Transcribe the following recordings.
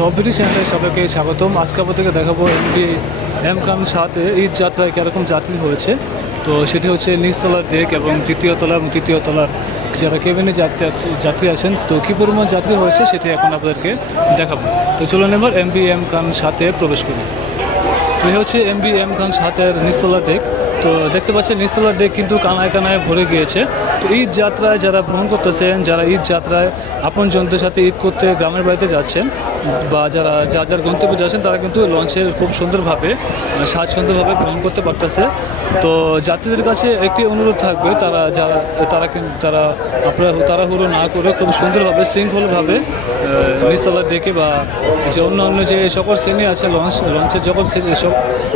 রবিডি চ্যানেলে সবাইকে স্বাগতম। আজকে আপনাদেরকে দেখাবো এম খান সাথে ঈদ যাত্রায় কীরকম যাত্রী হয়েছে। তো সেটি হচ্ছে নিচতলার ডেক এবং তৃতীয় তলার যারা কেবিনে যাত্রী আছেন, তো কী পরিমাণ যাত্রী হয়েছে সেটি এখন আপনাদেরকে দেখাবো। তো চলুন এবার এম খান সাথে প্রবেশ করি। তো এই হচ্ছে এম খান সাথের নিচতলার ডেক। তো দেখতে পাচ্ছেন নিচতলার ডেক কিন্তু কানায় কানায় ভরে গিয়েছে। তো ঈদ যাত্রায় যারা ভ্রমণ করতেছেন, যারা ঈদ যাত্রায় আপনজনদের সাথে ঈদ করতে গ্রামের বাড়িতে যাচ্ছেন বা যার গন্তব্যে যাচ্ছেন, তারা কিন্তু লঞ্চের খুব সুন্দরভাবে স্বাচ্ছন্দ্যভাবে ভ্রমণ করতে পারতেছে। তো যাত্রীদের কাছে একটি অনুরোধ থাকবে, তারা আপনারা তাড়াহুড়ো না করে খুব সুন্দরভাবে শৃঙ্খলভাবে নিচতলার ডেকে বা যে অন্যান্য যে সকল শ্রেণী আছে লঞ্চের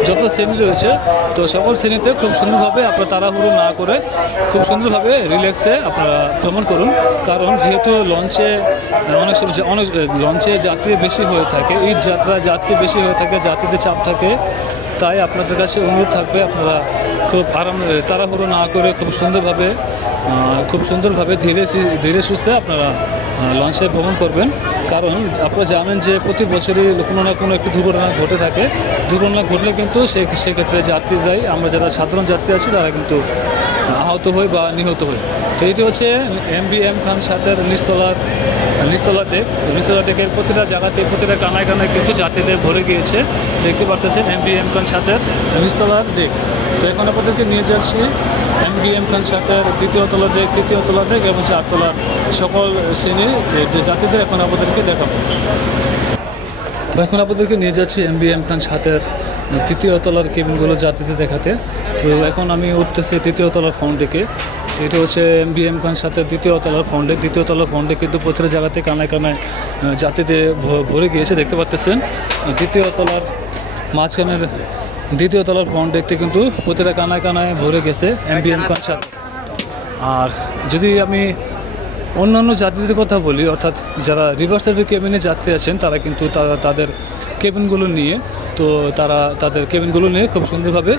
যত শ্রেণী রয়েছে, তো সকল শ্রেণীতে খুব সুন্দরভাবে আপনারা তাড়াহুড়ো না করে খুব সুন্দরভাবে রিল্যাক্সে আপনারা ভ্রমণ করুন। কারণ যেহেতু লঞ্চে অনেক লঞ্চে যাত্রী বেশি হয়ে থাকে, ঈদ যাত্রায় যাত্রী বেশি হয়ে থাকে, যাত্রীদের চাপ থাকে, তাই আপনাদের কাছে অনুরোধ থাকবে আপনারা খুব তাড়াহুড়ো না করে খুব সুন্দরভাবে ধীরে সুস্থে আপনারা লঞ্চে ভ্রমণ করবেন। কারণ আপনারা জানেন যে প্রতি বছরই কোনো না কোনো একটি দুর্ঘটনা ঘটে থাকে। দুর্ঘটনা ঘটলে কিন্তু সেক্ষেত্রে যাত্রীরাই, আমরা যারা সাধারণ যাত্রী আছি, তারা কিন্তু আহত হই বা নিহত হই। তো এটি হচ্ছে এম খান সাথের নিচতলার ডেকের প্রতিটা জায়গাতে, প্রতিটা কানায় কিন্তু যাত্রীদের ভরে গিয়েছে। দেখতে পারতেছেন এম খান সাথের নিচতলার ডেক। তো এখন আপনাদেরকে নিয়ে যাচ্ছি এম খান সাথের তৃতীয় তলার ডেক এবং 4 তলার সকল শ্রেণীর যাত্রীদের এখন আপনাদেরকে দেখাবো। তো এখন আপনাদেরকে নিয়ে যাচ্ছি এম খান সাথের তৃতীয় তলার কেবিনগুলো যাত্রীদের দেখাতে। তো এখন আমি উঠতেছি তৃতীয় তলার ফ্রন্ট ডেকে। এটা হচ্ছে এম খান সাথে দ্বিতীয় তলার ফ্রন্ট ডেক কিন্তু প্রতিটা জায়গাতে কানায় যাত্রীতে ভরে গিয়েছে। দেখতে পাচ্ছেন দ্বিতীয় তলার ফ্রন্ট ডেকটি কিন্তু প্রতিটা কানায় ভরে গেছে এম খান সাথে। আর যদি আমি অন্যান্য যাত্রীদের কথা বলি, অর্থাৎ যারা রিভার সাইডের কেবিনে যাত্রী আছেন, তারা কিন্তু তাদের কেবিনগুলো নিয়ে তাদের কেবিনগুলো নিয়ে খুব সুন্দরভাবে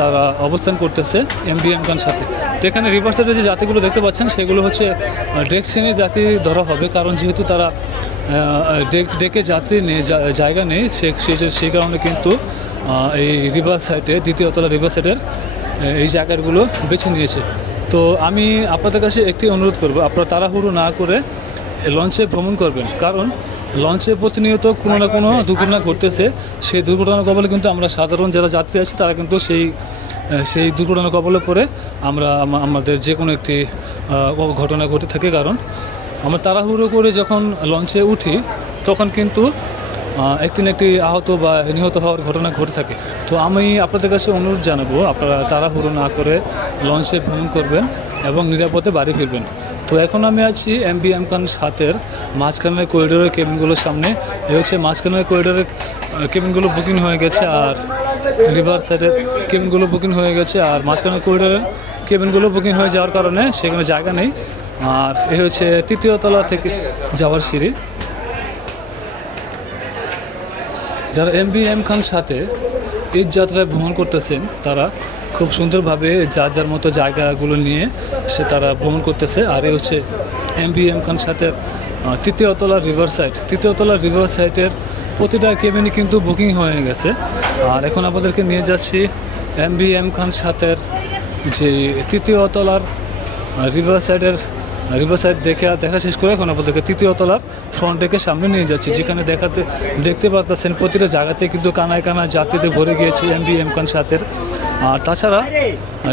তারা অবস্থান করতেছে এম খান সাথে। তো এখানে রিভার সাইডে যে যাত্রীগুলো দেখতে পাচ্ছেন, সেগুলো হচ্ছে ডেক শ্রেণীর যাত্রী ধরা হবে। কারণ যেহেতু তারা ডেকে যাত্রী নিয়ে জায়গা নেই, সেই কারণে কিন্তু এই দ্বিতীয় তলা রিভার সাইডের এই জায়গাগুলো বেছে নিয়েছে। তো আমি আপনাদের কাছে একটি অনুরোধ করব, আপনারা তাড়াহুড়ো না করে লঞ্চে ভ্রমণ করবেন। কারণ লঞ্চে প্রতিনিয়ত কোনো না কোনো দুর্ঘটনা ঘটতেছে। সেই দুর্ঘটনার কবলে কিন্তু আমরা সাধারণ যারা যাত্রী আছি, তারা কিন্তু সেই দুর্ঘটনার কবলে পড়ে আমাদের যে কোনো একটি ঘটনা ঘটে থাকে। কারণ আমরা তাড়াহুড়ো করে যখন লঞ্চে উঠি, তখন কিন্তু একটি আহত বা নিহত হওয়ার ঘটনা ঘটে থাকে। তো আমি আপনাদের কাছে অনুরোধ জানাবো, আপনারা তাড়াহুড়ো না করে লঞ্চে ভ্রমণ করবেন এবং নিরাপদে বাড়ি ফিরবেন। তো এখন আমি আছি এম খান সাথের মাঝখানের করিডোরের কেবিনগুলোর সামনে। এই হচ্ছে মাঝখানের করিডোরের কেবিনগুলো বুকিং হয়ে গেছে, আর রিভার সাইডের কেবিনগুলো বুকিং হয়ে গেছে, আর মাঝখানের করিডোরের কেবিনগুলো বুকিং হয়ে যাওয়ার কারণে সেখানে জায়গা নেই। আর এই হচ্ছে তৃতীয় তলা থেকে যাওয়ার সিঁড়ি। যারা এম খান সাথে ঈদ যাত্রায় ভ্রমণ করতেছেন, তারা খুব সুন্দরভাবে যার মতো জায়গাগুলো নিয়ে তারা ভ্রমণ করতেছে। আর এই হচ্ছে এম খান সাথে তৃতীয় তলার রিভার সাইডের প্রতিটা কেবিনই কিন্তু বুকিং হয়ে গেছে। আর এখন আপনাদেরকে নিয়ে যাচ্ছি এম খান সাথের যে তৃতীয় তলার রিভার সাইড দেখা শেষ করে এখন আপনাদেরকে তৃতীয় তলার ফ্রন্ট ডেকের সামনে নিয়ে যাচ্ছি, যেখানে দেখতে পাচ্ছেন প্রতিটা জায়গাতে কিন্তু কানায় যাত্রীতে ভরে গিয়েছে এম খান সাথের। আর তাছাড়া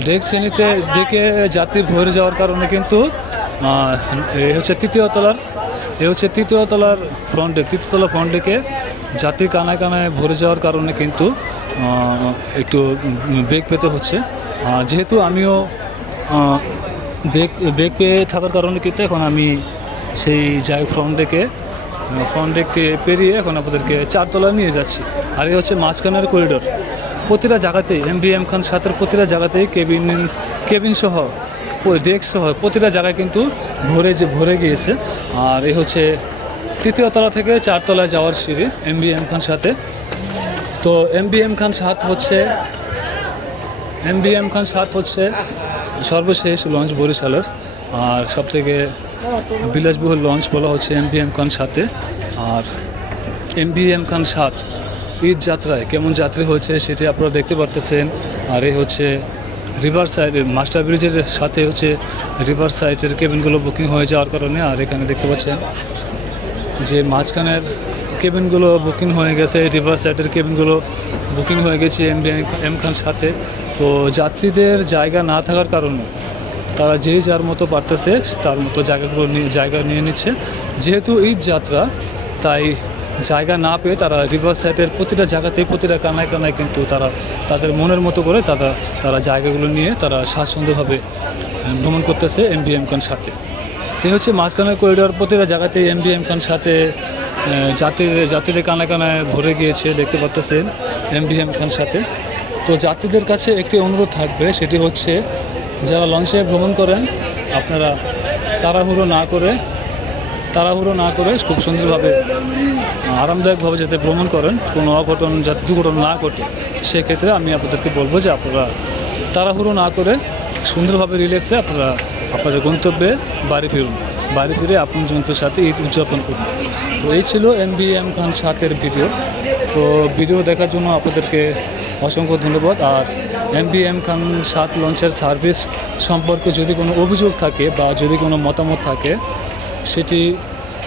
ডেক শ্রেণীতে ডেকে যাত্রী ভরে যাওয়ার কারণে কিন্তু এই হচ্ছে তৃতীয় তলার ফ্রন্ট ডেকে যাত্রী কানায় ভরে যাওয়ার কারণে কিন্তু একটু বেগ পেতে হচ্ছে। যেহেতু আমিও বেগ পেয়ে থাকার কারণে কিন্তু এখন আমি সেই ফ্রন্ট ডেককে পেরিয়ে এখন আপনাদেরকে 4 তলায় নিয়ে যাচ্ছি। আর এই হচ্ছে মাঝখানের করিডোর। প্রতিটা জায়গাতেই এম খান সাথের প্রতিটা জায়গাতেই কেবিন সহ ডেক সহ প্রতিটা জায়গায় কিন্তু ভরে গিয়েছে। আর এই হচ্ছে তৃতীয় তলা থেকে 4 তলায় যাওয়ার সিঁড়ি এম খান সাথে। তো এম খান হচ্ছে সর্বশেষ লঞ্চ বরিশালের, আর সবথেকে বিলাসবহুল লঞ্চ বলা হচ্ছে এম খান সাথে। আর MBM খান 7 ঈদ যাত্রায় কেমন যাত্রী হয়েছে সেটি আপনারা দেখতে পারতেছেন। আর এই হচ্ছে রিভার সাইড, মাস্টার ব্রিজের সাথে হচ্ছে রিভার সাইডের কেবিনগুলো বুকিং হয়ে যাওয়ার কারণে, আর এখানে দেখতে পাচ্ছেন যে মাঝখানের কেবিনগুলো বুকিং হয়ে গেছে, রিভার সাইডের কেবিনগুলো বুকিং হয়ে গেছে MBM খান 7-এ। তো যাত্রীদের জায়গা না থাকার কারণে তারা যেই যার মতো পারতেছে তার মতো জায়গা নিয়ে নিচ্ছে। যেহেতু ঈদ যাত্রা, তাই জায়গা না পেয়ে তারা রিভার সাইডের প্রতিটা জায়গাতেই, প্রতিটা কানায় কানায় কিন্তু তারা তাদের মনের মতো করে তারা জায়গাগুলো নিয়ে তারা স্বাচ্ছন্দ্যভাবে ভ্রমণ করতেছে MBM খান 7-এ। তো হচ্ছে মাঝখানের করিডোর, প্রতিটা জায়গাতেই MBM খান 7-এ যাত্রীদের কানায় কানায় ভরে গিয়েছে, দেখতে পাচ্ছেন MBM খান 7-এ। তো যাত্রীদের কাছে একটি অনুরোধ থাকবে, সেটি হচ্ছে যারা লঞ্চে ভ্রমণ করেন আপনারা তাড়াহুড়ো না করে খুব সুন্দরভাবে আরামদায়কভাবে যাতে ভ্রমণ করেন, কোনো অঘটন যাতে দুর্ঘটনা না ঘটে, সেক্ষেত্রে আমি আপনাদেরকে বলবো যে আপনারা তাড়াহুড়ো না করে সুন্দরভাবে রিল্যাক্সে আপনারা আপনাদের গন্তব্যে বাড়ি ফিরে আপন জন্তুর সাথে ঈদ উদযাপন করুন। তো এই ছিল MBM খান 7-এর ভিডিও। তো ভিডিও দেখার জন্য আপনাদেরকে অসংখ্য ধন্যবাদ। আর MBM খান 7 লঞ্চের সার্ভিস সম্পর্কে যদি কোনো অভিযোগ থাকে বা যদি কোনো মতামত থাকে, সেটি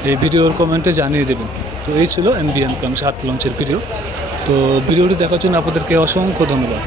এই ভিডিওর কমেন্টে জানিয়ে দেবেন। তো এই ছিল MBM খান 7 লঞ্চের ভিডিও। তো ভিডিওটি দেখার জন্য আপনাদেরকে অসংখ্য ধন্যবাদ।